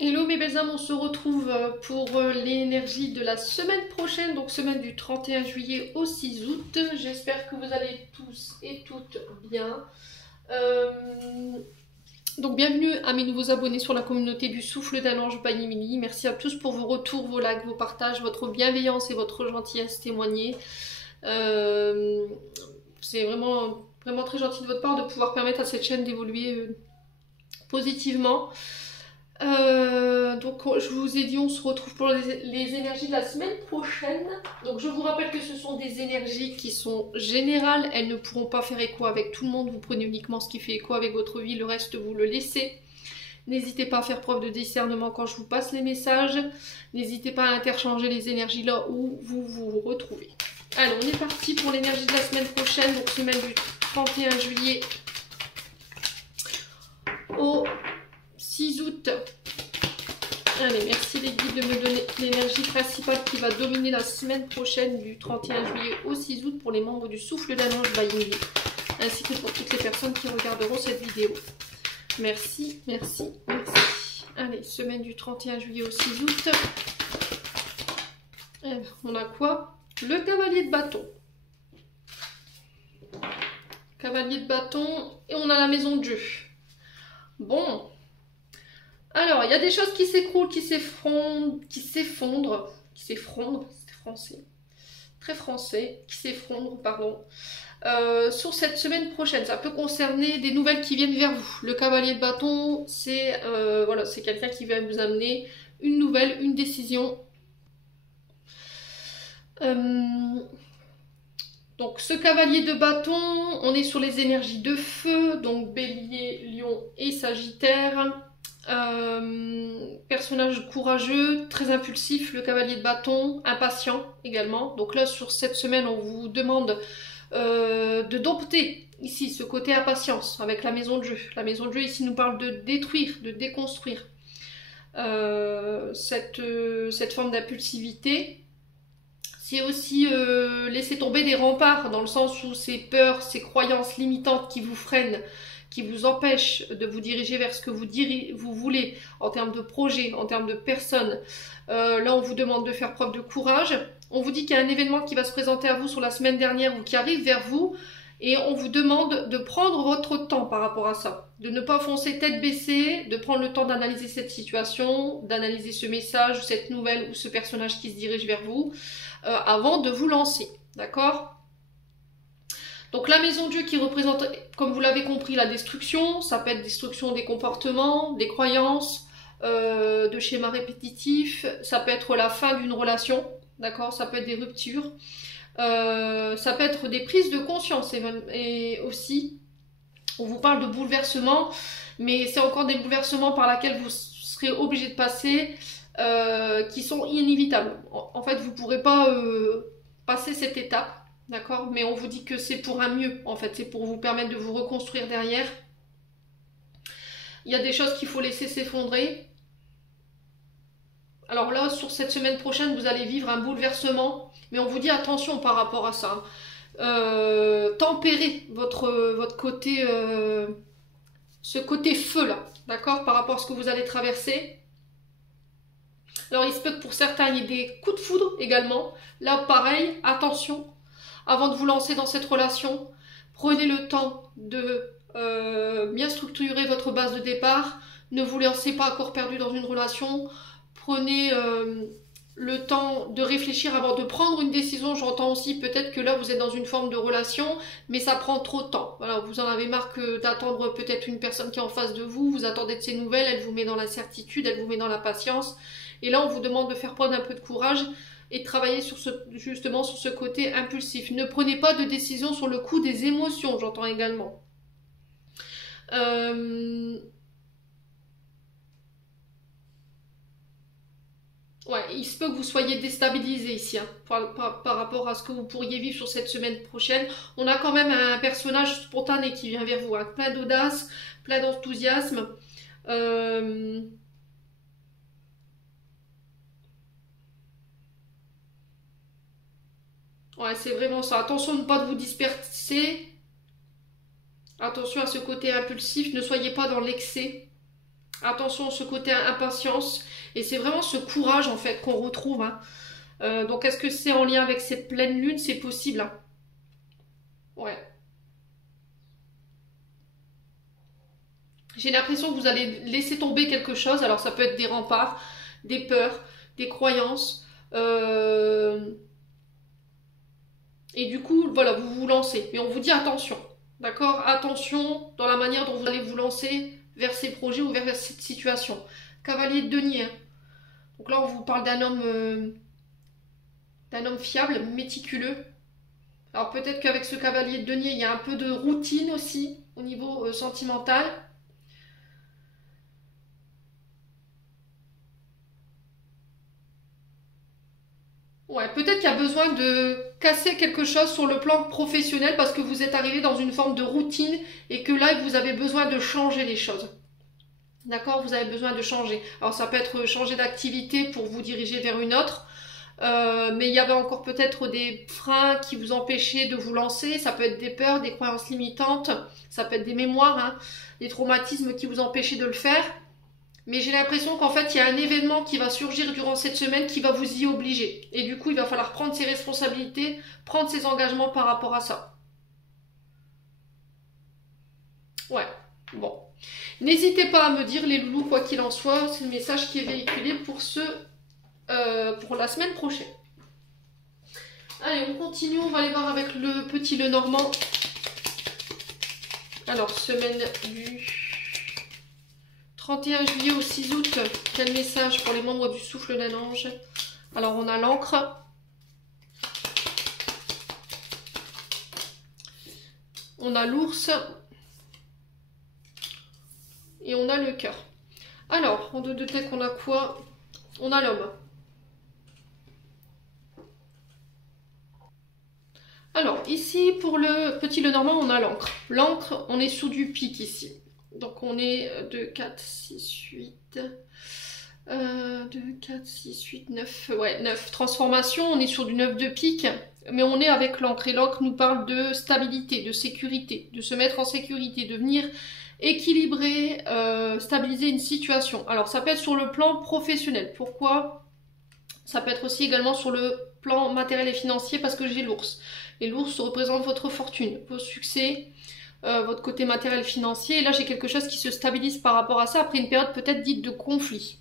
Hello mes belles âmes, on se retrouve pour l'énergie de la semaine prochaine, donc semaine du 31 juillet au 6 août. J'espère que vous allez tous et toutes bien. Donc bienvenue à mes nouveaux abonnés sur la communauté du Souffle d'un Ange by Emily. Merci à tous pour vos retours, vos likes, vos partages, votre bienveillance et votre gentillesse témoignée. C'est vraiment très gentil de votre part de pouvoir permettre à cette chaîne d'évoluer positivement. Donc je vous ai dit, on se retrouve pour les énergies de la semaine prochaine. Donc je vous rappelle que ce sont des énergies qui sont générales, elles ne pourront pas faire écho avec tout le monde, vous prenez uniquement ce qui fait écho avec votre vie, le reste vous le laissez. N'hésitez pas à faire preuve de discernement quand je vous passe les messages, n'hésitez pas à interchanger les énergies là où vous vous retrouvez. Alors on est parti pour l'énergie de la semaine prochaine, donc semaine du 31 juillet au 6 août. Allez, merci les guides de me donner l'énergie principale qui va dominer la semaine prochaine du 31 juillet au 6 août pour les membres du Souffle d'un Ange by Emily, ainsi que pour toutes les personnes qui regarderont cette vidéo. Merci, merci, merci. Allez, semaine du 31 juillet au 6 août. Alors, on a quoi? Le cavalier de bâton. Cavalier de bâton et on a la maison de jeu. Bon. Alors, il y a des choses qui s'écroulent, qui s'effondrent, c'était français, très français, qui s'effondrent, pardon, sur cette semaine prochaine. Ça peut concerner des nouvelles qui viennent vers vous. Le cavalier de bâton, c'est voilà, c'est quelqu'un qui va vous amener une nouvelle, une décision. Donc, ce cavalier de bâton, on est sur les énergies de feu, donc Bélier, Lion et Sagittaire. Personnage courageux, très impulsif, le cavalier de bâton, impatient également. Donc là, sur cette semaine, on vous demande de dompter ici ce côté impatience avec la maison de jeu. La maison de jeu ici nous parle de détruire, de déconstruire cette forme d'impulsivité. C'est aussi laisser tomber des remparts dans le sens où ces peurs, ces croyances limitantes qui vous freinent, qui vous empêche de vous diriger vers ce que vous voulez en termes de projet, en termes de personnes. Là, on vous demande de faire preuve de courage. On vous dit qu'il y a un événement qui va se présenter à vous sur la semaine dernière ou qui arrive vers vous et on vous demande de prendre votre temps par rapport à ça. De ne pas foncer tête baissée, de prendre le temps d'analyser cette situation, d'analyser ce message, cette nouvelle ou ce personnage qui se dirige vers vous avant de vous lancer. D'accord ? Donc la maison de Dieu qui représente, comme vous l'avez compris, la destruction, ça peut être destruction des comportements, des croyances, de schémas répétitifs, ça peut être la fin d'une relation, d'accord, ça peut être des ruptures, ça peut être des prises de conscience et aussi, on vous parle de bouleversements, mais c'est encore des bouleversements par lesquels vous serez obligé de passer, qui sont inévitables. En fait, vous ne pourrez pas passer cette étape. D'accord? Mais on vous dit que c'est pour un mieux, en fait. C'est pour vous permettre de vous reconstruire derrière. Il y a des choses qu'il faut laisser s'effondrer. Alors là, sur cette semaine prochaine, vous allez vivre un bouleversement. Mais on vous dit attention par rapport à ça. Tempérez votre côté, ce côté feu là. D'accord? Par rapport à ce que vous allez traverser. Alors il se peut que pour certains, il y ait des coups de foudre également. Là, pareil, attention. Avant de vous lancer dans cette relation, prenez le temps de bien structurer votre base de départ. Ne vous lancez pas à corps perdu dans une relation. Prenez le temps de réfléchir avant de prendre une décision. J'entends aussi peut-être que là vous êtes dans une forme de relation, mais ça prend trop de temps. Voilà, vous en avez marre d'attendre peut-être une personne qui est en face de vous. Vous attendez de ses nouvelles, elle vous met dans l'incertitude, elle vous met dans la patience. Et là on vous demande de faire preuve d'un peu de courage et de travailler justement sur ce côté impulsif. Ne prenez pas de décision sur le coup des émotions, j'entends également. Ouais, il se peut que vous soyez déstabilisé ici, hein, par rapport à ce que vous pourriez vivre sur cette semaine prochaine. On a quand même un personnage spontané qui vient vers vous, hein, plein d'audace, plein d'enthousiasme. Ouais, c'est vraiment ça. Attention de ne pas vous disperser. Attention à ce côté impulsif. Ne soyez pas dans l'excès. Attention, ce côté impatience. Et c'est vraiment ce courage, en fait, qu'on retrouve. Hein. Donc, est-ce que c'est en lien avec cette pleine lune? C'est possible. Hein. Ouais. J'ai l'impression que vous allez laisser tomber quelque chose. Alors, ça peut être des remparts, des peurs, des croyances. Et du coup, voilà, vous vous lancez. Mais on vous dit attention. D'accord? Attention dans la manière dont vous allez vous lancer vers ces projets ou vers cette situation. Cavalier de denier. Hein. Donc là, on vous parle d'un homme fiable, méticuleux. Alors peut-être qu'avec ce cavalier de denier, il y a un peu de routine aussi au niveau sentimental. Ouais, peut-être qu'il y a besoin de casser quelque chose sur le plan professionnel parce que vous êtes arrivé dans une forme de routine et que là, vous avez besoin de changer les choses. D'accord? Vous avez besoin de changer. Alors ça peut être changer d'activité pour vous diriger vers une autre. Mais il y avait encore peut-être des freins qui vous empêchaient de vous lancer. Ça peut être des peurs, des croyances limitantes. Ça peut être des mémoires, hein, des traumatismes qui vous empêchaient de le faire. Mais j'ai l'impression qu'en fait, il y a un événement qui va surgir durant cette semaine qui va vous y obliger. Et du coup, il va falloir prendre ses responsabilités, prendre ses engagements par rapport à ça. Ouais, bon. N'hésitez pas à me dire, les loulous, quoi qu'il en soit, c'est le message qui est véhiculé pour la semaine prochaine. Allez, on continue, on va aller voir avec le petit Lenormand. Alors, semaine du 31 juillet au 6 août, quel message pour les membres du souffle d'un ange? Alors, on a l'encre. On a l'ours. Et on a le cœur. Alors, en deux de tête, on a quoi? On a l'homme. Alors, ici, pour le petit Lenormand, on a l'encre. L'encre, on est sur du pic ici. Donc, on est 2, 4, 6, 8... 2, 4, 6, 8, 9... Ouais, 9. Transformation, on est sur du 9 de pique, mais on est avec l'encre. Et l'encre nous parle de stabilité, de sécurité, de se mettre en sécurité, de venir équilibrer, stabiliser une situation. Alors, ça peut être sur le plan professionnel. Pourquoi? Ça peut être aussi également sur le plan matériel et financier parce que j'ai l'ours. Et l'ours représente votre fortune, vos succès, votre côté matériel financier. Et là, j'ai quelque chose qui se stabilise par rapport à ça après une période peut-être dite de conflit.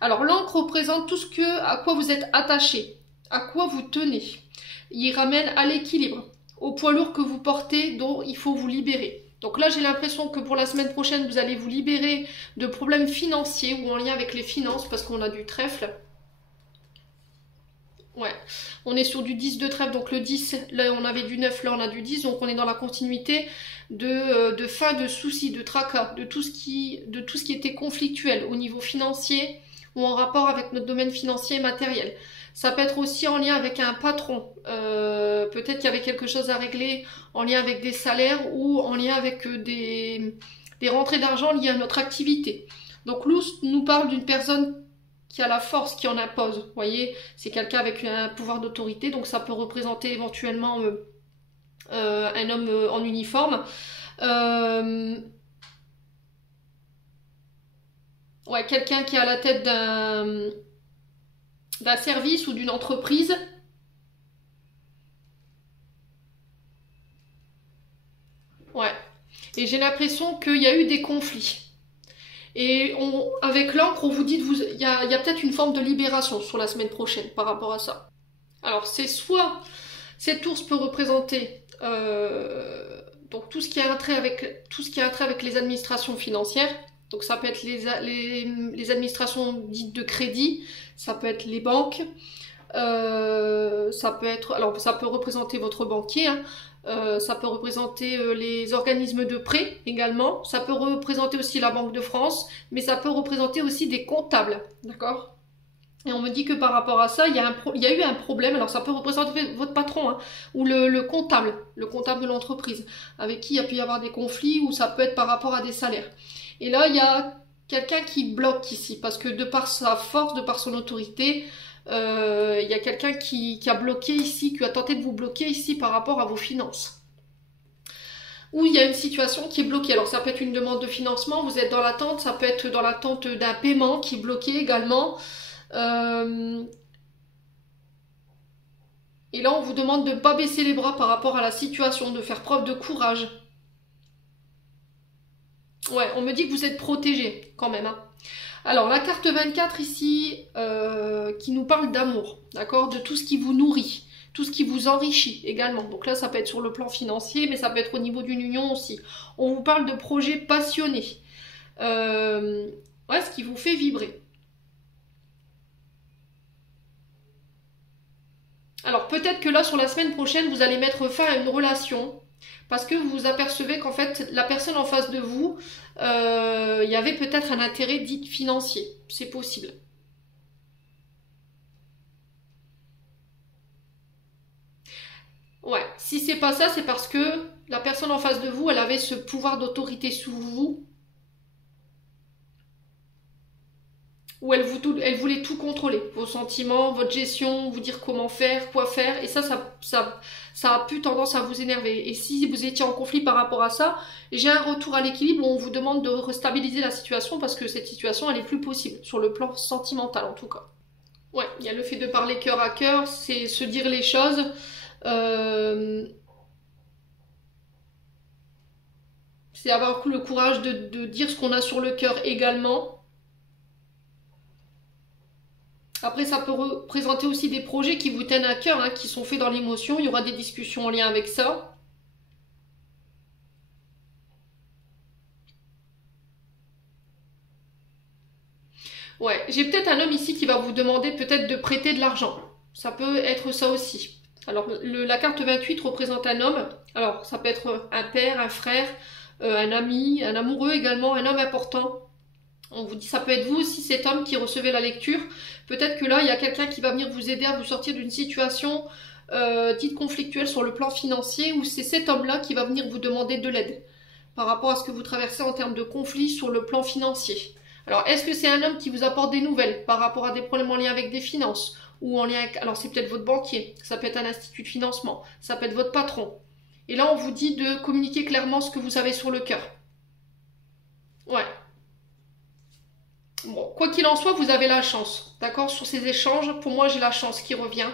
Alors, l'encre représente tout ce à quoi vous êtes attaché, à quoi vous tenez. Il ramène à l'équilibre, au poids lourd que vous portez dont il faut vous libérer. Donc là, j'ai l'impression que pour la semaine prochaine, vous allez vous libérer de problèmes financiers ou en lien avec les finances parce qu'on a du trèfle. Ouais, on est sur du 10 de trèfle, donc le 10, là on avait du 9, là on a du 10, donc on est dans la continuité de fin de soucis, de tracas, de tout ce qui était conflictuel au niveau financier ou en rapport avec notre domaine financier et matériel. Ça peut être aussi en lien avec un patron, peut-être qu'il y avait quelque chose à régler en lien avec des salaires ou en lien avec des rentrées d'argent liées à notre activité. Donc l'ours nous parle d'une personne qui a la force, qui en impose. Vous voyez, c'est quelqu'un avec un pouvoir d'autorité, donc ça peut représenter éventuellement un homme en uniforme. Ouais, quelqu'un qui est à la tête d'un service ou d'une entreprise. Ouais. Et j'ai l'impression qu'il y a eu des conflits. Et avec l'encre, on vous dit, il y a peut-être une forme de libération sur la semaine prochaine par rapport à ça. Alors, c'est soit cet ours peut représenter donc tout ce qui a un trait avec les administrations financières. Donc, ça peut être les administrations dites de crédit, ça peut être les banques, ça peut représenter votre banquier. Hein. Ça peut représenter les organismes de prêt également, ça peut représenter aussi la Banque de France, mais ça peut représenter aussi des comptables, d'accord? Et on me dit que par rapport à ça, il y a eu un problème, alors ça peut représenter votre patron, hein, ou le comptable de l'entreprise, avec qui il y a pu y avoir des conflits, ou ça peut être par rapport à des salaires. Et là, il y a quelqu'un qui bloque ici, parce que de par sa force, de par son autorité, il y a quelqu'un qui a bloqué ici, qui a tenté de vous bloquer ici par rapport à vos finances. où il y a une situation qui est bloquée. Alors ça peut être une demande de financement, vous êtes dans l'attente, ça peut être dans l'attente d'un paiement qui est bloqué également. Et là on vous demande de ne pas baisser les bras par rapport à la situation, de faire preuve de courage. Ouais, on me dit que vous êtes protégé quand même. Hein. Alors la carte 24 ici, qui nous parle d'amour, d'accord, de tout ce qui vous nourrit. Tout ce qui vous enrichit également. Donc là, ça peut être sur le plan financier, mais ça peut être au niveau d'une union aussi. On vous parle de projets passionnés. Ouais, ce qui vous fait vibrer. Alors peut-être que là, sur la semaine prochaine, vous allez mettre fin à une relation. Parce que vous vous apercevez qu'en fait, la personne en face de vous, il y avait peut-être un intérêt dit financier. C'est possible. Ouais, si c'est pas ça, c'est parce que la personne en face de vous, elle avait ce pouvoir d'autorité sur vous, où elle voulait tout contrôler, vos sentiments, votre gestion, vous dire comment faire, quoi faire, et ça a plus tendance à vous énerver. Et si vous étiez en conflit par rapport à ça, j'ai un retour à l'équilibre où on vous demande de restabiliser la situation parce que cette situation, elle est plus possible, sur le plan sentimental en tout cas. Ouais, il y a le fait de parler cœur à cœur, c'est se dire les choses. C'est avoir le courage de dire ce qu'on a sur le cœur également. Après, ça peut représenter aussi des projets qui vous tiennent à cœur, hein, qui sont faits dans l'émotion. Il y aura des discussions en lien avec ça. Ouais, j'ai peut-être un homme ici qui va vous demander peut-être de prêter de l'argent. Ça peut être ça aussi. Alors, la carte 28 représente un homme. Alors, ça peut être un père, un frère, un ami, un amoureux également, un homme important. On vous dit, ça peut être vous aussi, cet homme qui recevait la lecture. Peut-être que là, il y a quelqu'un qui va venir vous aider à vous sortir d'une situation dite conflictuelle sur le plan financier, ou c'est cet homme-là qui va venir vous demander de l'aide par rapport à ce que vous traversez en termes de conflit sur le plan financier. Alors, est-ce que c'est un homme qui vous apporte des nouvelles par rapport à des problèmes en lien avec des finances ou en lien avec... Alors, c'est peut-être votre banquier, ça peut être un institut de financement, ça peut être votre patron. Et là, on vous dit de communiquer clairement ce que vous avez sur le cœur. Ouais. Bon, quoi qu'il en soit, vous avez la chance, d'accord, sur ces échanges. Pour moi, j'ai la chance qui revient.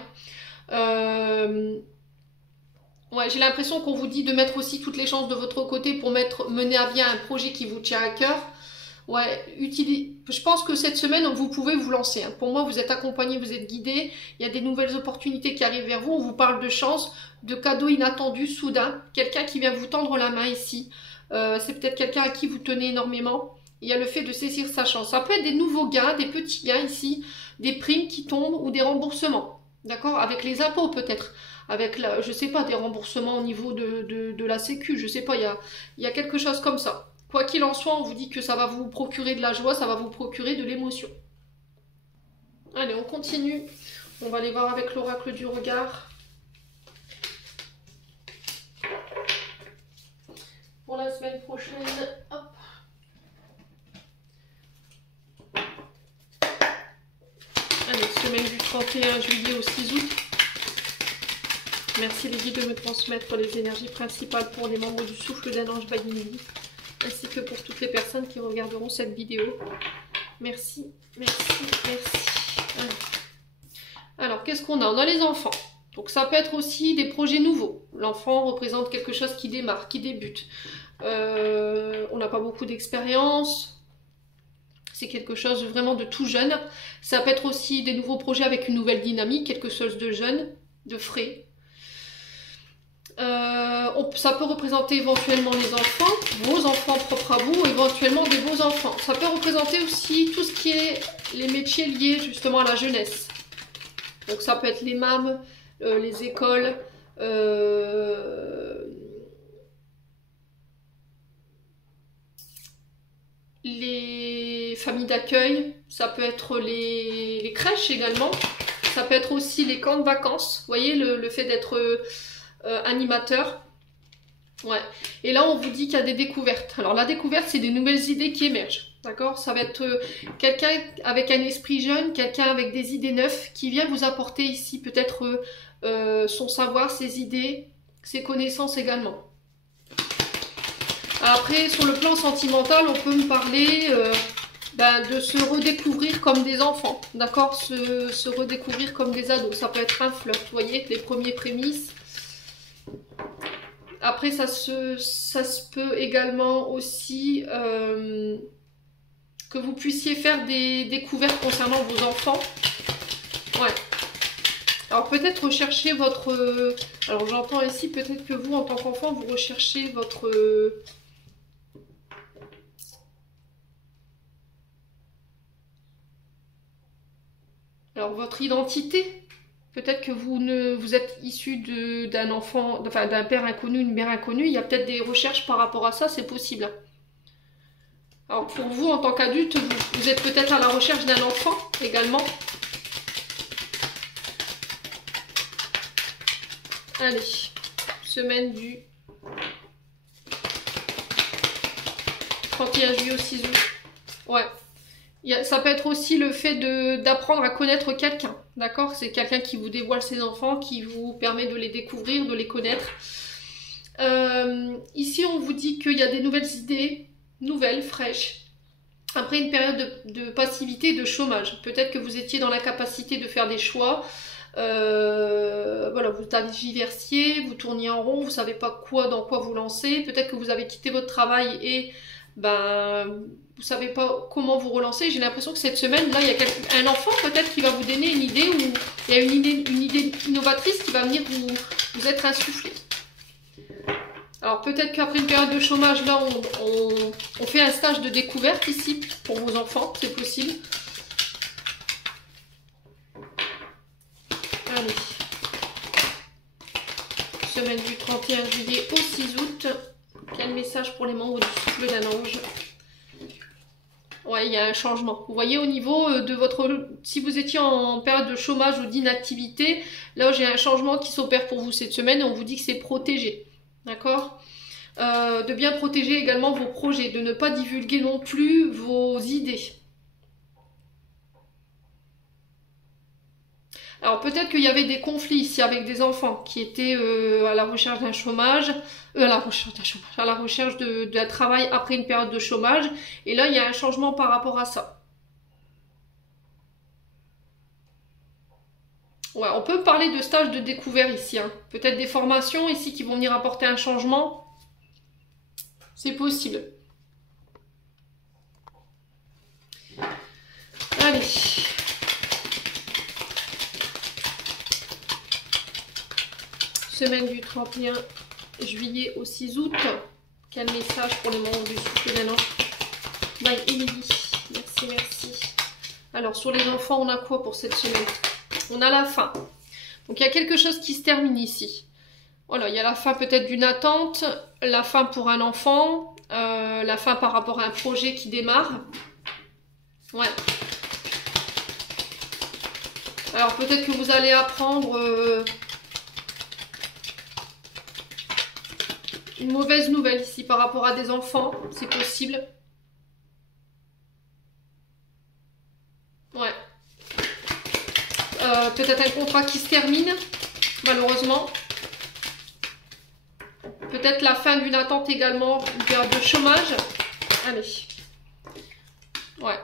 Ouais, j'ai l'impression qu'on vous dit de mettre aussi toutes les chances de votre côté pour mener à bien un projet qui vous tient à cœur. Ouais, je pense que cette semaine, vous pouvez vous lancer. Hein. Pour moi, vous êtes accompagné, vous êtes guidé. Il y a des nouvelles opportunités qui arrivent vers vous. On vous parle de chance, de cadeaux inattendus, soudains. Quelqu'un qui vient vous tendre la main ici. C'est peut-être quelqu'un à qui vous tenez énormément. Il y a le fait de saisir sa chance. Ça peut être des nouveaux gains, des petits gains ici, des primes qui tombent ou des remboursements. D'accord? Avec les impôts peut-être. Avec, je sais pas, des remboursements au niveau de la sécu. Je sais pas, il y a quelque chose comme ça. Quoi qu'il en soit, on vous dit que ça va vous procurer de la joie, ça va vous procurer de l'émotion. Allez, on continue. On va aller voir avec l'oracle du regard. Pour la semaine prochaine, hop. Allez, semaine du 31 juillet au 6 août. Merci les guides de me transmettre les énergies principales pour les membres du souffle d'un ange Bayinidi, ainsi que pour toutes les personnes qui regarderont cette vidéo. Merci, merci, merci. Alors, qu'est-ce qu'on a? On a les enfants. Donc ça peut être aussi des projets nouveaux. L'enfant représente quelque chose qui démarre, qui débute. On n'a pas beaucoup d'expérience. C'est quelque chose vraiment de tout jeune. Ça peut être aussi des nouveaux projets avec une nouvelle dynamique, quelque chose de jeune, de frais. Ça peut représenter éventuellement les enfants, vos enfants propres à vous, ou éventuellement des beaux enfants. Ça peut représenter aussi tout ce qui est les métiers liés justement à la jeunesse. Donc ça peut être les MAM, les écoles, les familles d'accueil, ça peut être les crèches également, ça peut être aussi les camps de vacances, vous voyez le fait d'être animateur. Ouais. Et là on vous dit qu'il y a des découvertes. Alors la découverte, c'est des nouvelles idées qui émergent. D'accord? Ça va être quelqu'un avec un esprit jeune, quelqu'un avec des idées neuves qui vient vous apporter ici peut-être son savoir, ses idées, ses connaissances également. Après, sur le plan sentimental, on peut me parler de se redécouvrir comme des enfants, d'accord, se redécouvrir comme des ados. Ça peut être un flirt, vous voyez, les premiers prémices. Après, ça se peut également aussi que vous puissiez faire des découvertes concernant vos enfants. Ouais. Alors peut-être rechercher votre... alors j'entends ici peut-être que vous, en tant qu'enfant, vous recherchez votre... alors votre identité. Peut-être que vous êtes issu d'un enfant, enfin d'un père inconnu, une mère inconnue. Il y a peut-être des recherches par rapport à ça, c'est possible. Alors pour vous, en tant qu'adulte, vous êtes peut-être à la recherche d'un enfant également. Allez, semaine du 31 juillet au 6 août. Ouais. Ça peut être aussi le fait d'apprendre à connaître quelqu'un, d'accord? C'est quelqu'un qui vous dévoile ses enfants, qui vous permet de les découvrir, de les connaître. Ici, on vous dit qu'il y a des nouvelles idées, nouvelles, fraîches, après une période de passivité et de chômage. Peut-être que vous étiez dans l'incapacité de faire des choix. Voilà, vous diversiez, vous tourniez en rond, vous ne savez pas dans quoi vous lancer. Peut-être que vous avez quitté votre travail et vous savez pas comment vous relancer. J'ai l'impression que cette semaine, là, il y a un enfant peut-être qui va vous donner une idée, ou il y a une idée innovatrice qui va venir vous être insufflée. Alors peut-être qu'après une période de chômage, là, on fait un stage de découverte ici pour vos enfants, c'est possible. Allez. Semaine du 31 juillet au 6 août. Quel message pour les membres du souffle d'un ange? Ouais, il y a un changement. Vous voyez, au niveau de votre... si vous étiez en période de chômage ou d'inactivité, là, j'ai un changement qui s'opère pour vous cette semaine et on vous dit que c'est protégé. D'accord? De bien protéger également vos projets, de ne pas divulguer non plus vos idées. Alors peut-être qu'il y avait des conflits ici avec des enfants qui étaient à la recherche d'un chômage, à la recherche d'un travail après une période de chômage. Et là, il y a un changement par rapport à ça. Ouais, on peut parler de stage de découvert ici. Hein. Peut-être des formations ici qui vont venir apporter un changement. C'est possible. Allez. Semaine du 31 juillet au 6 août. Quel message pour les membres du souffle d'un ange? Bye Émilie. Merci, merci. Alors sur les enfants, on a quoi pour cette semaine? On a la fin. Donc il y a quelque chose qui se termine ici. Voilà, il y a la fin peut-être d'une attente, la fin pour un enfant, la fin par rapport à un projet qui démarre. Ouais. Alors peut-être que vous allez apprendre une mauvaise nouvelle ici par rapport à des enfants, c'est possible. Ouais. Peut-être un contrat qui se termine, malheureusement. Peut-être la fin d'une attente également, une période de chômage. Allez. Ouais.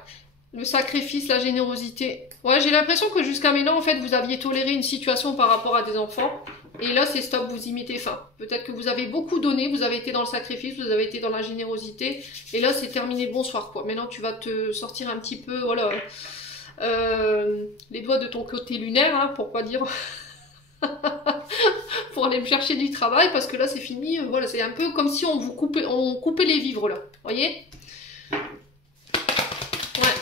Le sacrifice, la générosité. Ouais, j'ai l'impression que jusqu'à maintenant, en fait, vous aviez toléré une situation par rapport à des enfants. Et là, c'est stop, vous y mettez fin. Peut-être que vous avez beaucoup donné, vous avez été dans le sacrifice, vous avez été dans la générosité. Et là, c'est terminé, bonsoir, quoi. Maintenant, tu vas te sortir un petit peu, voilà, les doigts de ton côté lunaire, hein, pour pas dire... pour aller me chercher du travail, parce que là, c'est fini. Voilà, c'est un peu comme si on coupait les vivres, là. Vous voyez? Ouais.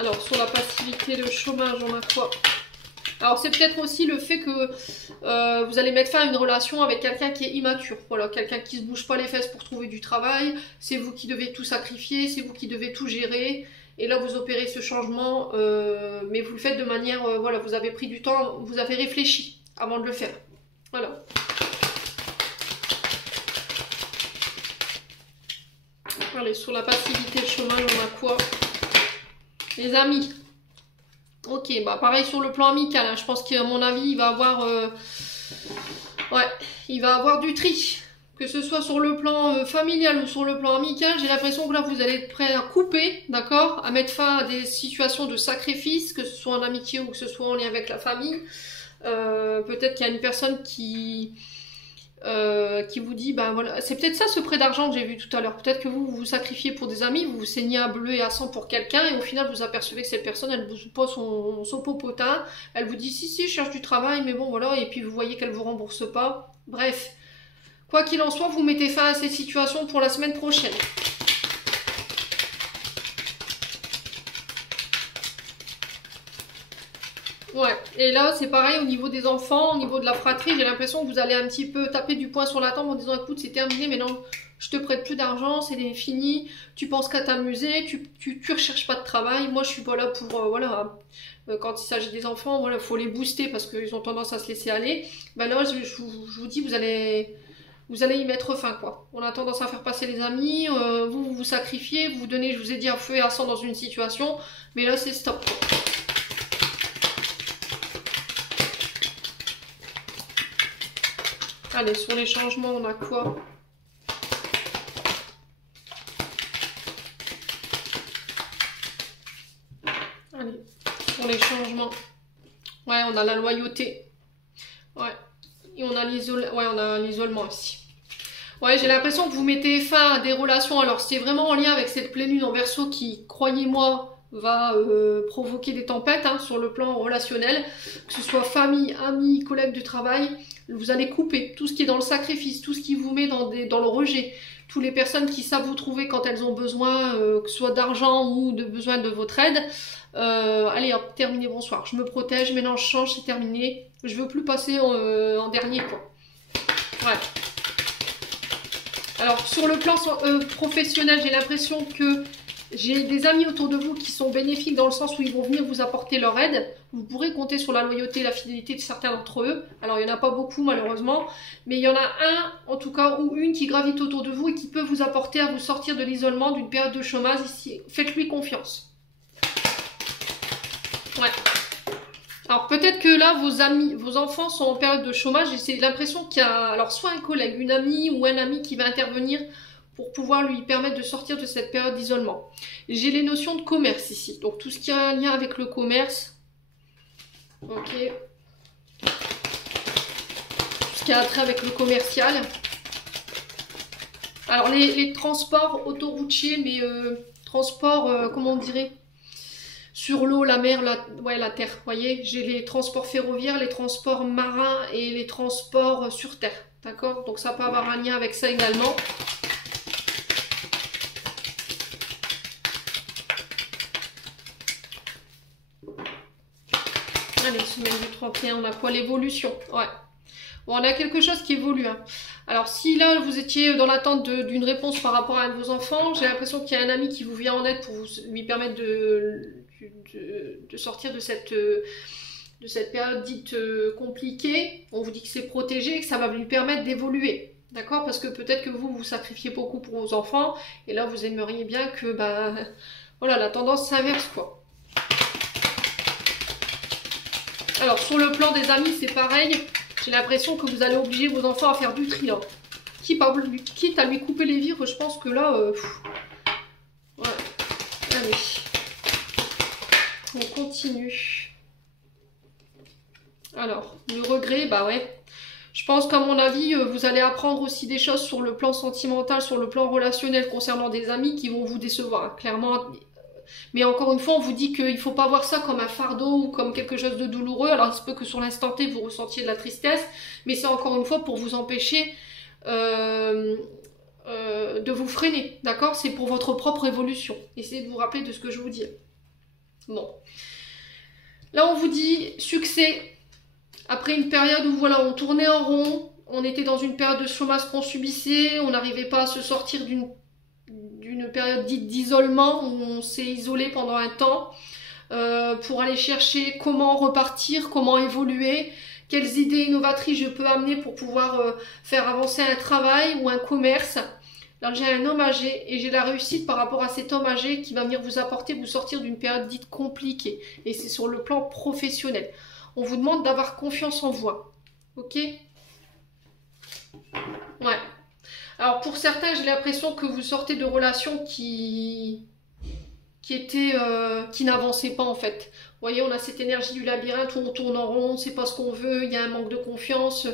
Alors, sur la passivité, le chômage, on a quoi? Alors, c'est peut-être aussi le fait que vous allez mettre fin à une relation avec quelqu'un qui est immature. Voilà, quelqu'un qui se bouge pas les fesses pour trouver du travail. C'est vous qui devez tout sacrifier, c'est vous qui devez tout gérer. Et là, vous opérez ce changement, mais vous le faites de manière... voilà, vous avez pris du temps, vous avez réfléchi avant de le faire. Voilà. Allez, sur la passivité, le chômage, on a quoi? Les amis. Ok, bah pareil sur le plan amical. Hein, je pense qu'à mon avis, il va avoir... Ouais, il va avoir du tri. Que ce soit sur le plan familial ou sur le plan amical, j'ai l'impression que là vous allez être prêt à couper, d'accord, à mettre fin à des situations de sacrifice, que ce soit en amitié ou que ce soit en lien avec la famille. Peut-être qu'il y a une personne qui vous dit, ben voilà, c'est peut-être ça ce prêt d'argent que j'ai vu tout à l'heure. Peut-être que vous vous sacrifiez pour des amis, vous vous saignez à bleu et à sang pour quelqu'un, et au final vous apercevez que cette personne, elle vous pose son popotin, elle vous dit si, je cherche du travail, mais bon voilà, et puis vous voyez qu'elle vous rembourse pas. Bref. Quoi qu'il en soit, vous mettez fin à ces situations pour la semaine prochaine. Ouais, et là c'est pareil au niveau des enfants, au niveau de la fratrie, j'ai l'impression que vous allez un petit peu taper du poing sur la table en disant écoute c'est terminé, mais non, je te prête plus d'argent, c'est fini, tu penses qu'à t'amuser, tu recherches pas de travail, moi je suis pas là pour, voilà, quand il s'agit des enfants, voilà, faut les booster parce qu'ils ont tendance à se laisser aller. Ben là je vous dis vous allez y mettre fin quoi. On a tendance à faire passer les amis, vous sacrifiez, vous donnez, je vous ai dit à feu et à sang dans une situation, mais là c'est stop. Allez, sur les changements, on a quoi? Allez, sur les changements. Ouais, on a la loyauté. Ouais. Et on a l'isolement aussi. Ouais, j'ai l'impression que vous mettez fin à des relations. Alors, c'est vraiment en lien avec cette pleine lune en Verseau qui, croyez-moi, va provoquer des tempêtes hein, sur le plan relationnel. Que ce soit famille, amis, collègues de travail. Vous allez couper tout ce qui est dans le sacrifice, tout ce qui vous met dans le rejet. Toutes les personnes qui savent vous trouver quand elles ont besoin, que ce soit d'argent ou de besoin de votre aide. Allez hop, terminé, bonsoir. Je me protège, maintenant je change, c'est terminé. Je veux plus passer en dernier quoi. Ouais. Alors sur le plan professionnel, j'ai l'impression que j'ai des amis autour de vous qui sont bénéfiques dans le sens où ils vont venir vous apporter leur aide. Vous pourrez compter sur la loyauté et la fidélité de certains d'entre eux. Alors il n'y en a pas beaucoup malheureusement, mais il y en a un en tout cas ou une qui gravite autour de vous et qui peut vous apporter à vous sortir de l'isolement, d'une période de chômage ici. Faites-lui confiance. Ouais. Alors peut-être que là vos enfants sont en période de chômage et c'est l'impression qu'il y a alors soit un collègue, une amie ou un ami qui va intervenir pour pouvoir lui permettre de sortir de cette période d'isolement. J'ai les notions de commerce ici, donc tout ce qui a un lien avec le commerce, ok, tout ce qui a un trait avec le commercial. Alors les transports autoroutiers, mais transports, comment on dirait, sur l'eau, la mer, la terre, vous voyez, j'ai les transports ferroviaires, les transports marins et les transports sur terre, d'accord? Donc ça peut avoir un lien avec ça également. Allez, semaine du 31, on a quoi? L'évolution, ouais. Bon, on a quelque chose qui évolue. Hein. Alors, si là, vous étiez dans l'attente d'une réponse par rapport à un de vos enfants, j'ai l'impression qu'il y a un ami qui vous vient en aide pour lui permettre de sortir de cette période dite compliquée. On vous dit que c'est protégé, que ça va lui permettre d'évoluer. D'accord? Parce que peut-être que vous sacrifiez beaucoup pour vos enfants, et là, vous aimeriez bien que, ben, voilà, la tendance s'inverse, quoi. Alors, sur le plan des amis, c'est pareil. J'ai l'impression que vous allez obliger vos enfants à faire du tri, là. Quitte à lui couper les vires, je pense que là... ouais. Allez. On continue. Alors, le regret, bah ouais. Je pense qu'à mon avis, vous allez apprendre aussi des choses sur le plan sentimental, sur le plan relationnel concernant des amis qui vont vous décevoir. Hein. Clairement... Mais encore une fois, on vous dit qu'il ne faut pas voir ça comme un fardeau ou comme quelque chose de douloureux. Alors, il se peut que sur l'instant T, vous ressentiez de la tristesse. Mais c'est encore une fois pour vous empêcher de vous freiner. D'accord? C'est pour votre propre évolution. Essayez de vous rappeler de ce que je vous dis. Bon. Là, on vous dit succès. Après une période où voilà, on tournait en rond. On était dans une période de chômage qu'on subissait. On n'arrivait pas à se sortir d'une période dite d'isolement où on s'est isolé pendant un temps pour aller chercher comment repartir, comment évoluer, quelles idées innovatrices je peux amener pour pouvoir faire avancer un travail ou un commerce. Là j'ai un homme âgé et j'ai la réussite par rapport à cet homme âgé qui va venir vous apporter, vous sortir d'une période dite compliquée et c'est sur le plan professionnel. On vous demande d'avoir confiance en vous, ok? Ouais. Alors pour certains, j'ai l'impression que vous sortez de relations qui n'avançaient pas en fait. Vous voyez, on a cette énergie du labyrinthe où on tourne en rond, on ne sait pas ce qu'on veut, il y a un manque de confiance,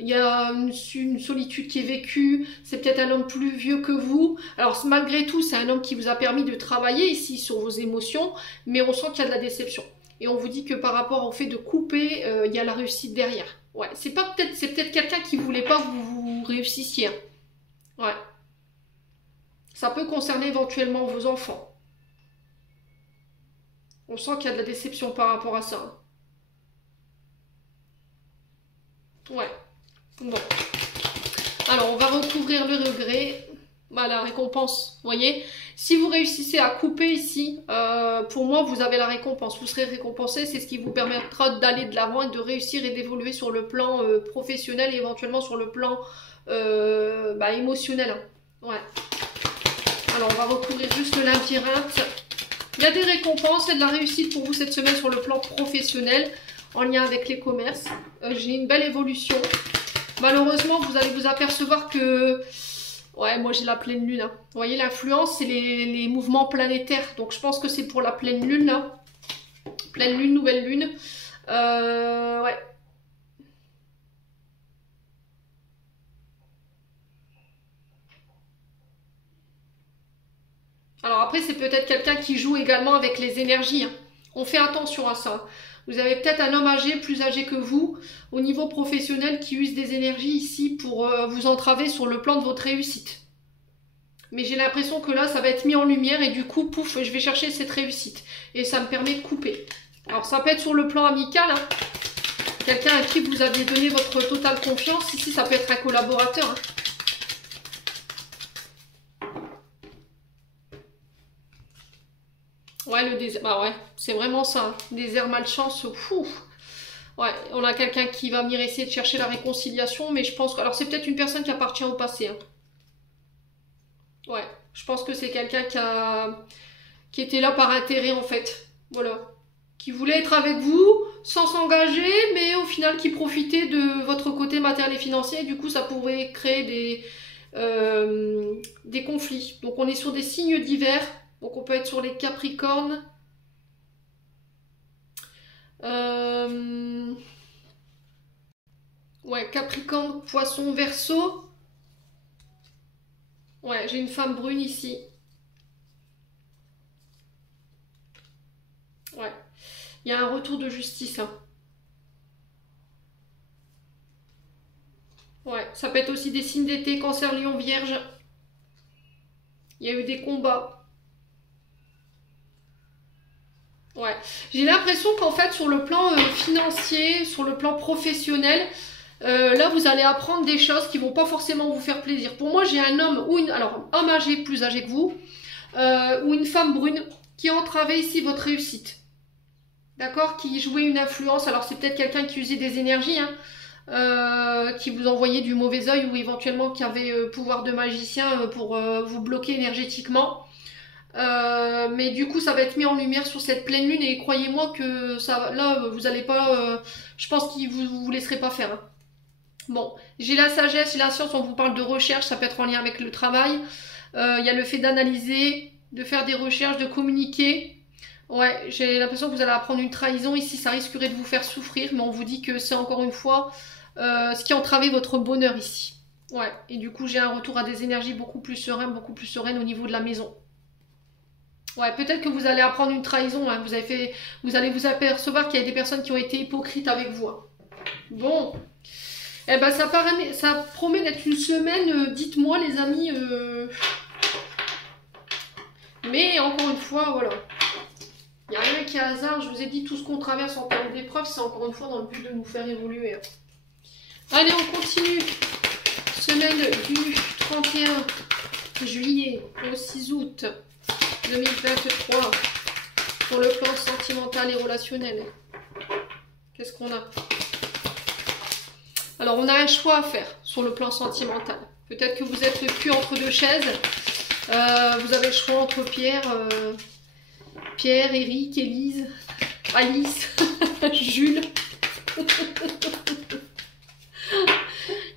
il y a une solitude qui est vécue, c'est peut-être un homme plus vieux que vous. Alors malgré tout, c'est un homme qui vous a permis de travailler ici sur vos émotions, mais on sent qu'il y a de la déception. Et on vous dit que par rapport au fait de couper, il y a la réussite derrière. Ouais, c'est peut-être quelqu'un qui voulait pas que vous réussissiez. Ouais. Ça peut concerner éventuellement vos enfants. On sent qu'il y a de la déception par rapport à ça. Ouais. Bon. Alors, on va recouvrir le regret. Bah, la récompense, vous voyez. Si vous réussissez à couper ici, pour moi, vous avez la récompense. Vous serez récompensé. C'est ce qui vous permettra d'aller de l'avant et de réussir et d'évoluer sur le plan professionnel et éventuellement sur le plan émotionnel. Ouais. Alors, on va recouvrir juste le labyrinthe. Il y a des récompenses et de la réussite pour vous cette semaine sur le plan professionnel, en lien avec les commerces. J'ai une belle évolution. Malheureusement, vous allez vous apercevoir que... Ouais, moi j'ai la pleine lune. Hein. Vous voyez, l'influence, c'est les mouvements planétaires. Donc je pense que c'est pour la pleine lune, là. Pleine lune, nouvelle lune. Ouais. Alors après, c'est peut-être quelqu'un qui joue également avec les énergies. Hein. On fait attention à ça. Vous avez peut-être un homme âgé, plus âgé que vous, au niveau professionnel, qui use des énergies ici pour vous entraver sur le plan de votre réussite. Mais j'ai l'impression que là, ça va être mis en lumière et du coup, pouf, je vais chercher cette réussite. Et ça me permet de couper. Alors ça peut être sur le plan amical, hein. Quelqu'un à qui vous aviez donné votre totale confiance. Ici, ça peut être un collaborateur. Hein. Ouais, le désert, bah ouais, c'est vraiment ça. Hein. Désert malchance, fou. Ouais, on a quelqu'un qui va venir essayer de chercher la réconciliation, mais je pense que... Alors, c'est peut-être une personne qui appartient au passé. Hein. Ouais, je pense que c'est quelqu'un qui était là par intérêt, en fait. Voilà. Qui voulait être avec vous, sans s'engager, mais au final, qui profitait de votre côté matériel et financier. Du coup, ça pouvait créer des conflits. Donc, on est sur des signes divers. Donc on peut être sur les Capricornes. Ouais, Capricorne, Poisson, Verseau. Ouais, j'ai une femme brune ici. Ouais. Il y a un retour de justice. Hein. Ouais, ça peut être aussi des signes d'été, Cancer, Lion, Vierge. Il y a eu des combats. Ouais, j'ai l'impression qu'en fait sur le plan financier, sur le plan professionnel, là vous allez apprendre des choses qui vont pas forcément vous faire plaisir. Pour moi j'ai un homme ou alors homme âgé, plus âgé que vous, ou une femme brune qui a entravé ici votre réussite. D'accord? Qui jouait une influence, alors c'est peut-être quelqu'un qui usait des énergies, hein, qui vous envoyait du mauvais œil ou éventuellement qui avait pouvoir de magicien pour vous bloquer énergétiquement. Mais du coup ça va être mis en lumière sur cette pleine lune et croyez-moi que ça, là vous allez pas, je pense qu'il vous laisserez pas faire. Hein. Bon, j'ai la sagesse, j'ai la science, on vous parle de recherche, ça peut être en lien avec le travail. Il y a le fait d'analyser, de faire des recherches, de communiquer. Ouais, j'ai l'impression que vous allez apprendre une trahison ici, ça risquerait de vous faire souffrir, mais on vous dit que c'est encore une fois ce qui a entravé votre bonheur ici. Ouais, et du coup j'ai un retour à des énergies beaucoup plus sereines au niveau de la maison. Ouais, peut-être que vous allez apprendre une trahison, hein. Vous allez vous apercevoir qu'il y a des personnes qui ont été hypocrites avec vous. Hein. Bon, eh ben ça promet d'être une semaine, dites-moi les amis. Mais encore une fois, voilà. Il n'y a rien qui est hasard, je vous ai dit, tout ce qu'on traverse en termes d'épreuves, c'est encore une fois dans le but de nous faire évoluer. Hein. Allez, on continue. Semaine du 31 juillet au 6 août. 2023 pour le plan sentimental et relationnel. Qu'est-ce qu'on a? Alors, on a un choix à faire sur le plan sentimental. Peut-être que vous êtes le cul entre deux chaises. Vous avez le choix entre Pierre, Eric, Élise, Alice, Jules.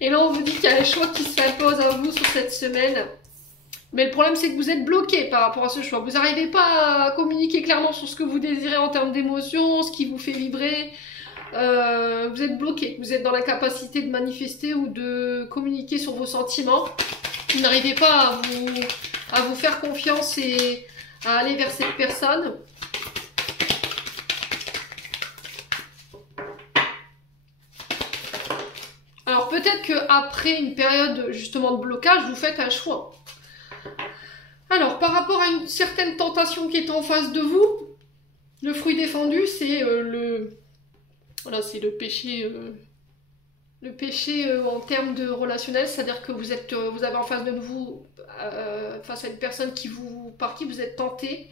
Et là, on vous dit qu'il y a un choix qui s'impose à vous sur cette semaine. Mais le problème, c'est que vous êtes bloqué par rapport à ce choix. Vous n'arrivez pas à communiquer clairement sur ce que vous désirez en termes d'émotions, ce qui vous fait vibrer. Vous êtes bloqué. Vous êtes dans l'incapacité de manifester ou de communiquer sur vos sentiments. Vous n'arrivez pas à vous faire confiance et à aller vers cette personne. Alors peut-être qu'après une période justement de blocage, vous faites un choix. Alors par rapport à une certaine tentation qui est en face de vous, le fruit défendu, c'est voilà, c'est le péché. Le péché en termes de relationnel, c'est-à-dire que vous avez en face de vous, face à une personne par qui vous êtes tenté.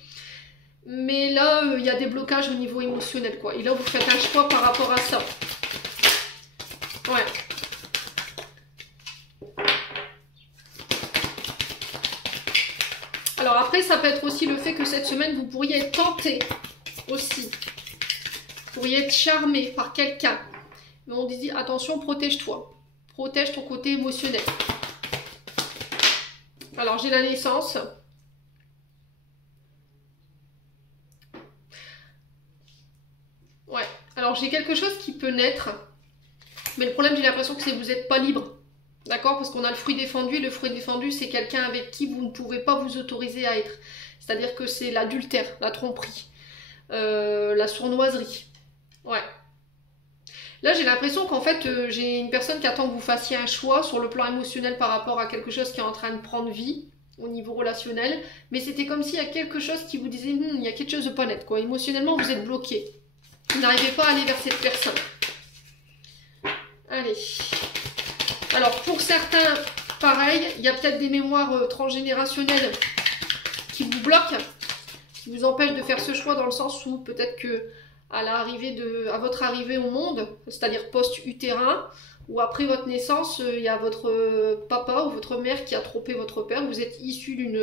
Mais là, il y a des blocages au niveau émotionnel, quoi. Et là, vous faites un choix par rapport à ça. Ouais. Alors après, ça peut être aussi le fait que cette semaine, vous pourriez être tenté aussi. Vous pourriez être charmé par quelqu'un. Mais on dit attention, protège-toi. Protège ton côté émotionnel. Alors j'ai la naissance. Ouais. Alors j'ai quelque chose qui peut naître. Mais le problème, j'ai l'impression que c'est que vous n'êtes pas libre. D'accord? Parce qu'on a le fruit défendu. Et le fruit défendu, c'est quelqu'un avec qui vous ne pouvez pas vous autoriser à être. C'est-à-dire que c'est l'adultère, la tromperie, la sournoiserie. Ouais. Là, j'ai l'impression qu'en fait, j'ai une personne qui attend que vous fassiez un choix sur le plan émotionnel par rapport à quelque chose qui est en train de prendre vie au niveau relationnel. Mais c'était comme s'il y a quelque chose qui vous disait, il y a quelque chose de pas net, quoi. Émotionnellement, vous êtes bloqué. Vous n'arrivez pas à aller vers cette personne. Allez. Alors, pour certains, pareil, il y a peut-être des mémoires transgénérationnelles qui vous bloquent, qui vous empêchent de faire ce choix dans le sens où peut-être que à votre arrivée au monde, c'est-à-dire post-utérin, ou après votre naissance, il y a votre papa ou votre mère qui a trompé votre père. Vous êtes issu d'une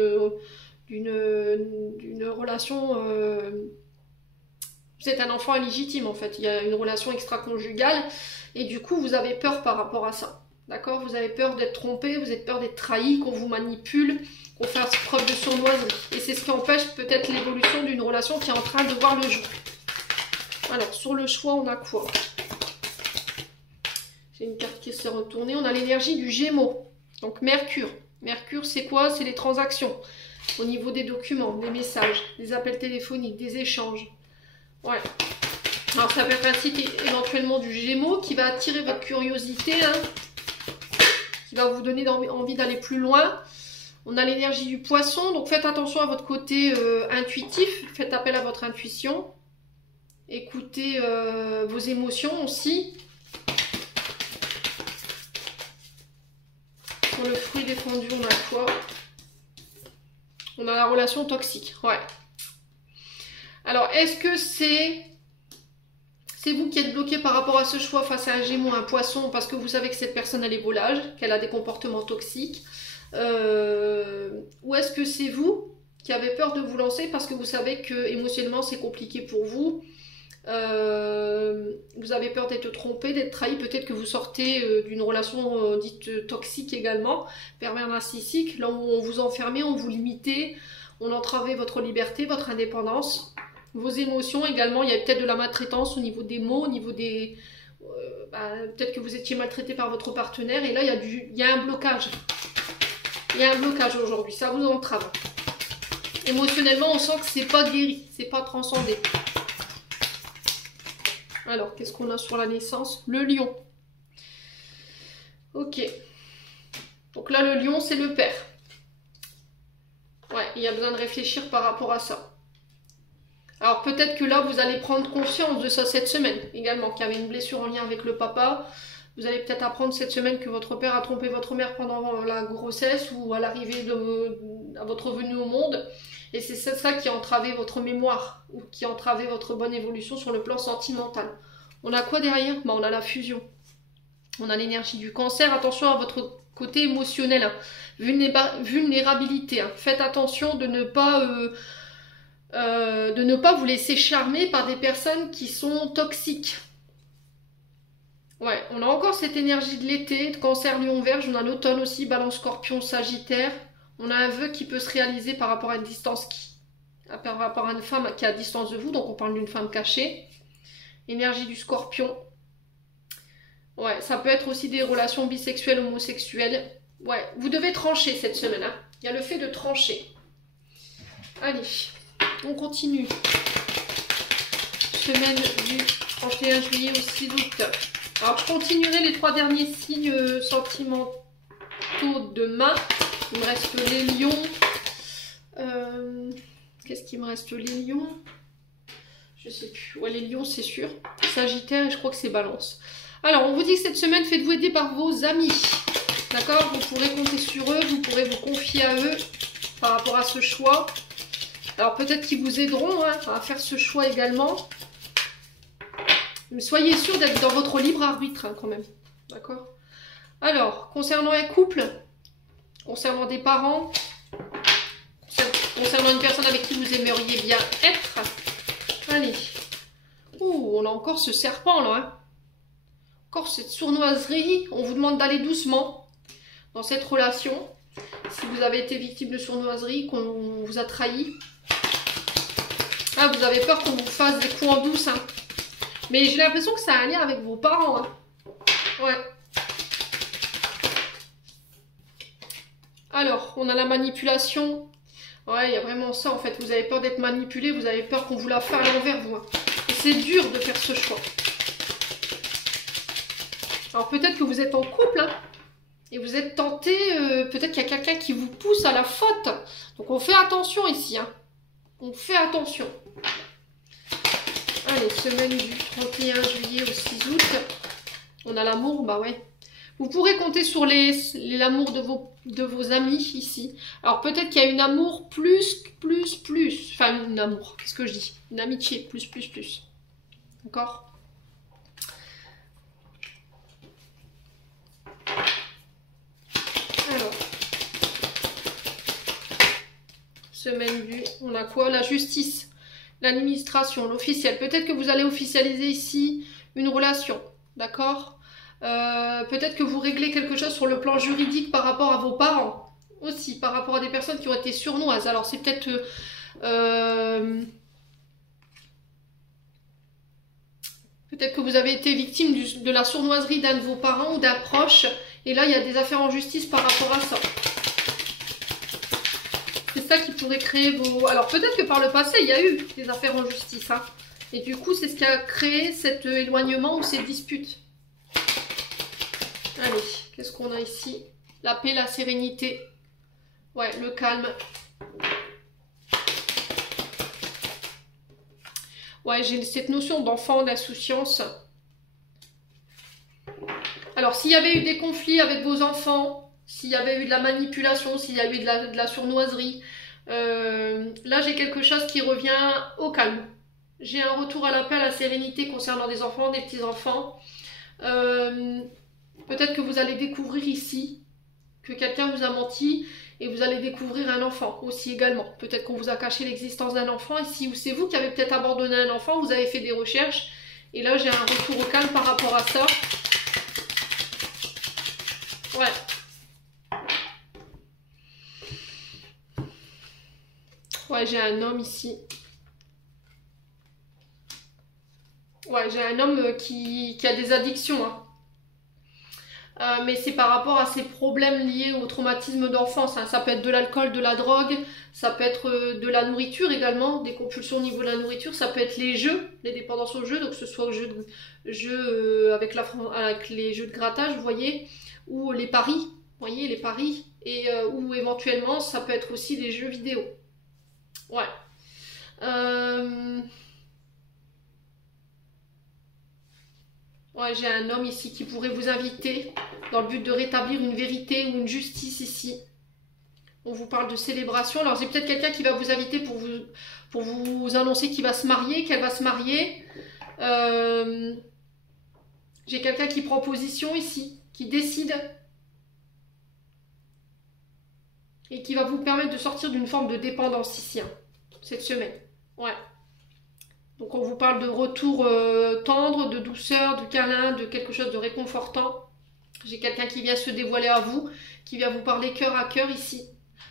relation... vous êtes un enfant illégitime en fait. Il y a une relation extra-conjugale et du coup vous avez peur par rapport à ça. D'accord? Vous avez peur d'être trompé, vous avez peur d'être trahi, qu'on vous manipule, qu'on fasse preuve de sournoiserie. Et c'est ce qui empêche peut-être l'évolution d'une relation qui est en train de voir le jour. Alors, sur le choix, on a quoi? J'ai une carte qui s'est retournée. On a l'énergie du Gémeaux. Donc, Mercure. Mercure, c'est quoi? C'est les transactions. Au niveau des documents, des messages, des appels téléphoniques, des échanges. Ouais. Alors, ça peut être un site éventuellement du Gémeaux qui va attirer votre curiosité, hein, qui va vous donner envie d'aller plus loin. On a l'énergie du Poisson. Donc, faites attention à votre côté intuitif. Faites appel à votre intuition. Écoutez vos émotions aussi. Pour le fruit défendu, on a quoi? On a la relation toxique. Ouais. Alors, est-ce que c'est vous qui êtes bloqué par rapport à ce choix face à un Gémeaux, un Poisson, parce que vous savez que cette personne a les volage, qu'elle a des comportements toxiques, ou est-ce que c'est vous qui avez peur de vous lancer parce que vous savez que émotionnellement c'est compliqué pour vous? Vous avez peur d'être trompé, d'être trahi, peut-être que vous sortez d'une relation dite toxique également, pervers narcissique, là où on vous enfermait, on vous limitait, on entravait votre liberté, votre indépendance, vos émotions également. Il y a peut-être de la maltraitance au niveau des mots, au niveau des... peut-être que vous étiez maltraité par votre partenaire et là il y a un blocage. Il y a un blocage aujourd'hui, ça vous entrave. Émotionnellement, on sent que c'est pas guéri, c'est pas transcendé. Alors, qu'est-ce qu'on a sur la naissance? Le lion. Ok. Donc là, le lion, c'est le père. Ouais, il y a besoin de réfléchir par rapport à ça. Alors, peut-être que là, vous allez prendre conscience de ça cette semaine également, qu'il y avait une blessure en lien avec le papa. Vous allez peut-être apprendre cette semaine que votre père a trompé votre mère pendant la grossesse ou à l'arrivée à votre venue au monde. Et c'est ça qui a entravé votre mémoire ou qui a entravé votre bonne évolution sur le plan sentimental. On a quoi derrière? On a la fusion. On a l'énergie du Cancer. Attention à votre côté émotionnel. Hein. Vulnérabilité. Hein. Faites attention de ne pas vous laisser charmer par des personnes qui sont toxiques. Ouais, on a encore cette énergie de l'été, de Cancer, Lion, Vierge. On a l'automne aussi, Balance, Scorpion, Sagittaire. On a un vœu qui peut se réaliser par rapport à une distance par rapport à une femme qui est à distance de vous. Donc on parle d'une femme cachée. Énergie du Scorpion. Ouais, ça peut être aussi des relations bisexuelles, homosexuelles. Ouais, vous devez trancher cette semaine. Hein. Il y a le fait de trancher. Allez, on continue. Semaine du 31 juillet au 6 août. Alors, je continuerai les 3 derniers signes sentimentaux demain. Il me reste les lions. Qu'est-ce qu'il me reste? Les lions. Je sais plus. Ouais, les lions, c'est sûr. Sagittaire, et je crois que c'est balance. Alors, on vous dit que cette semaine, faites-vous aider par vos amis. D'accord? Vous pourrez compter sur eux, vous pourrez vous confier à eux par rapport à ce choix. Alors, peut-être qu'ils vous aideront hein, à faire ce choix également. Mais soyez sûr d'être dans votre libre arbitre hein, quand même. D'accord? Alors, concernant un couple, concernant des parents, concernant une personne avec qui vous aimeriez bien être. Allez. Ouh, on a encore ce serpent là. Hein. Encore cette sournoiserie. On vous demande d'aller doucement dans cette relation. Si vous avez été victime de sournoiserie, qu'on vous a trahi. Ah, vous avez peur qu'on vous fasse des coups en douce. Hein. Mais j'ai l'impression que ça a un lien avec vos parents. Hein. Ouais. Alors, on a la manipulation. Ouais, il y a vraiment ça en fait. Vous avez peur d'être manipulé, vous avez peur qu'on vous la fasse à l'envers, vous. Hein. Et c'est dur de faire ce choix. Alors peut-être que vous êtes en couple, hein, et vous êtes tenté, peut-être qu'il y a quelqu'un qui vous pousse à la faute. Donc on fait attention ici. Hein. On fait attention. Allez, semaine du 31 juillet au 6 août. On a l'amour, bah ouais. Vous pourrez compter sur l'amour de vos amis ici. Alors peut-être qu'il y a une amour plus. Enfin, une amour, qu'est-ce que je dis? Une amitié, plus. D'accord? Alors. Semaine du... On a quoi? La justice. L'administration, l'officiel. Peut-être que vous allez officialiser ici une relation. D'accord? Peut-être que vous réglez quelque chose sur le plan juridique par rapport à vos parents. Aussi, par rapport à des personnes qui ont été sournoises. Alors, c'est peut-être... peut-être que vous avez été victime de la sournoiserie d'un de vos parents ou d'un proche. Et là, il y a des affaires en justice par rapport à ça. C'est ça qui pourrait créer vos... Alors, peut-être que par le passé, il y a eu des affaires en justice. Hein. Et du coup, c'est ce qui a créé cet éloignement ou ces disputes. Allez, qu'est-ce qu'on a ici? La paix, la sérénité. Ouais, le calme. Ouais, j'ai cette notion d'enfant, d'insouciance. Alors, s'il y avait eu des conflits avec vos enfants, s'il y avait eu de la manipulation, s'il y a eu de la sournoiserie, là, j'ai quelque chose qui revient au calme. J'ai un retour à la paix, à la sérénité concernant des enfants, des petits-enfants. Peut-être que vous allez découvrir ici que quelqu'un vous a menti et vous allez découvrir un enfant aussi également. Peut-être qu'on vous a caché l'existence d'un enfant ici ou c'est vous qui avez peut-être abandonné un enfant, vous avez fait des recherches et là j'ai un retour au calme par rapport à ça. Ouais. Ouais, j'ai un homme ici. Ouais, j'ai un homme qui a des addictions, hein. Mais c'est par rapport à ces problèmes liés au traumatisme d'enfance. Hein. Ça peut être de l'alcool, de la drogue, ça peut être de la nourriture également, des compulsions au niveau de la nourriture, ça peut être les jeux, les dépendances aux jeux, donc que ce soit avec les jeux de grattage, vous voyez, ou les paris, vous voyez, les paris, et ou éventuellement ça peut être aussi des jeux vidéo. Ouais. Ouais, j'ai un homme ici qui pourrait vous inviter dans le but de rétablir une vérité ou une justice ici. On vous parle de célébration. Alors, c'est peut-être quelqu'un qui va vous inviter pour vous annoncer qu'il va se marier, qu'elle va se marier. J'ai quelqu'un qui prend position ici, qui décide. Et qui va vous permettre de sortir d'une forme de dépendance ici, hein, cette semaine. Ouais. Donc on vous parle de retour tendre, de douceur, de câlin, de quelque chose de réconfortant. J'ai quelqu'un qui vient se dévoiler à vous, qui vient vous parler cœur à cœur ici.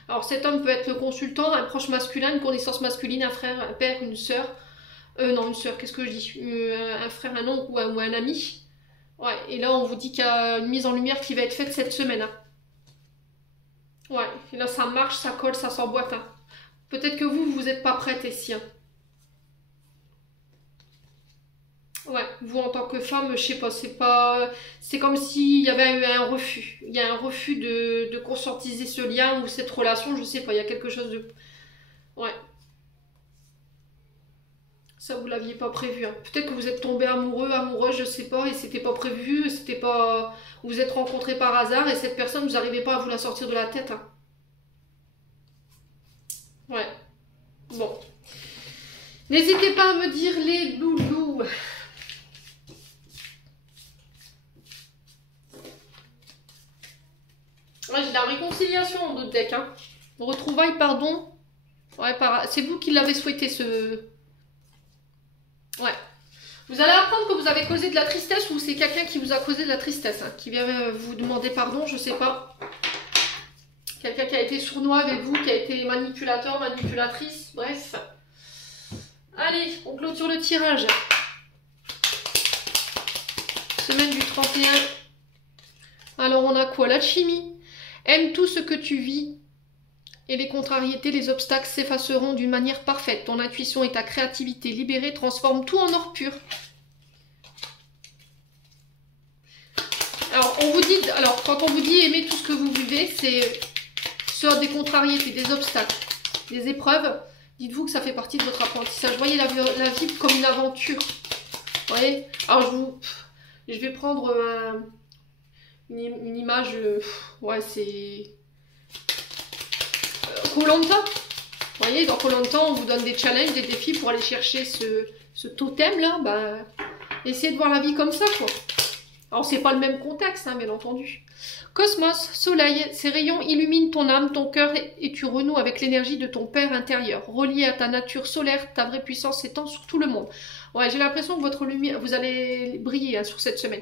Alors cet homme peut être le consultant, un proche masculin, une connaissance masculine, un frère, un père, une sœur. Non, une sœur, qu'est-ce que je dis? Un frère, un oncle ou un ami. Ouais, et là on vous dit qu'il y a une mise en lumière qui va être faite cette semaine. Hein. Ouais, et là ça marche, ça colle, ça s'emboîte. Hein. Peut-être que vous n'êtes pas prête ici. Hein. Ouais, vous en tant que femme, je sais pas, c'est comme s'il y avait eu un refus. Il y a un refus de conscientiser ce lien ou cette relation, je sais pas, il y a quelque chose de... Ouais. Ça, vous l'aviez pas prévu. Hein. Peut-être que vous êtes tombé amoureux, amoureuse, je sais pas, et c'était pas prévu, c'était pas... Vous vous êtes rencontrés par hasard et cette personne, vous n'arrivez pas à vous la sortir de la tête. Hein. Ouais. Bon. N'hésitez pas à me dire les loulous. Ouais, j'ai la réconciliation en d'autres decks. Hein. Retrouvailles, pardon. Ouais, c'est vous qui l'avez souhaité, ce... Ouais. Vous allez apprendre que vous avez causé de la tristesse ou c'est quelqu'un qui vous a causé de la tristesse, hein, qui vient vous demander pardon, je sais pas. Quelqu'un qui a été sournois avec vous, qui a été manipulateur, manipulatrice, bref. Allez, on clôture le tirage. Semaine du 31. Alors on a quoi? L'alchimie. Aime tout ce que tu vis et les contrariétés, les obstacles s'effaceront d'une manière parfaite. Ton intuition et ta créativité libérée transforment tout en or pur. Alors, quand on vous dit aimer tout ce que vous vivez, c'est soit des contrariétés, des obstacles, des épreuves. Dites-vous que ça fait partie de votre apprentissage. Voyez la vie comme une aventure. Vous voyez? Alors, je vais prendre une image, ouais, c'est Koh-Lanta. Vous voyez, dans Koh-Lanta, on vous donne des challenges, des défis pour aller chercher ce totem là. Bah, essayez de voir la vie comme ça, quoi. Alors, c'est pas le même contexte, hein, bien entendu. Cosmos, soleil, ces rayons illuminent ton âme, ton cœur et tu renoues avec l'énergie de ton père intérieur. Relié à ta nature solaire, ta vraie puissance s'étend sur tout le monde. Ouais, j'ai l'impression que votre lumière, vous allez briller hein, sur cette semaine.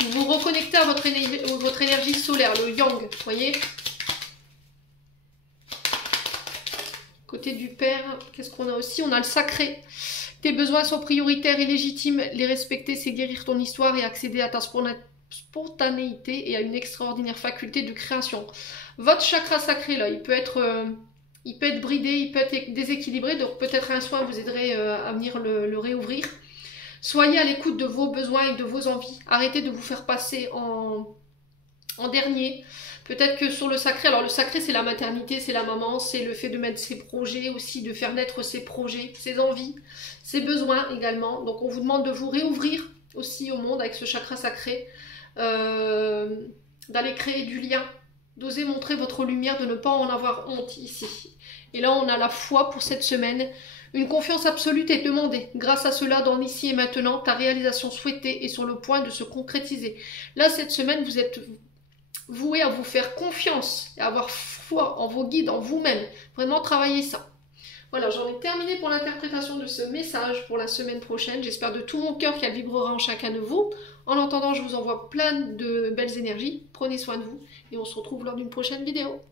Vous vous reconnectez à votre énergie solaire, le yang, vous voyez. Côté du père, qu'est-ce qu'on a aussi? On a le sacré. Tes besoins sont prioritaires et légitimes. Les respecter, c'est guérir ton histoire et accéder à ta spontanéité et à une extraordinaire faculté de création. Votre chakra sacré, là, il peut être bridé, il peut être déséquilibré. Donc peut-être un soin vous aiderait à venir le réouvrir. Soyez à l'écoute de vos besoins et de vos envies. Arrêtez de vous faire passer en dernier. Peut-être que sur le sacré, alors le sacré c'est la maternité, c'est la maman, c'est le fait de mettre ses projets aussi, de faire naître ses projets, ses envies, ses besoins également. Donc on vous demande de vous réouvrir aussi au monde avec ce chakra sacré, d'aller créer du lien, d'oser montrer votre lumière, de ne pas en avoir honte ici. Et là on a la foi pour cette semaine. Une confiance absolue est demandée. Grâce à cela, dans l'ici et maintenant, ta réalisation souhaitée est sur le point de se concrétiser. Là, cette semaine, vous êtes voué à vous faire confiance et à avoir foi en vos guides, en vous-même. Vraiment, travaillez ça. Voilà, j'en ai terminé pour l'interprétation de ce message pour la semaine prochaine. J'espère de tout mon cœur qu'elle vibrera en chacun de vous. En attendant, je vous envoie plein de belles énergies. Prenez soin de vous et on se retrouve lors d'une prochaine vidéo.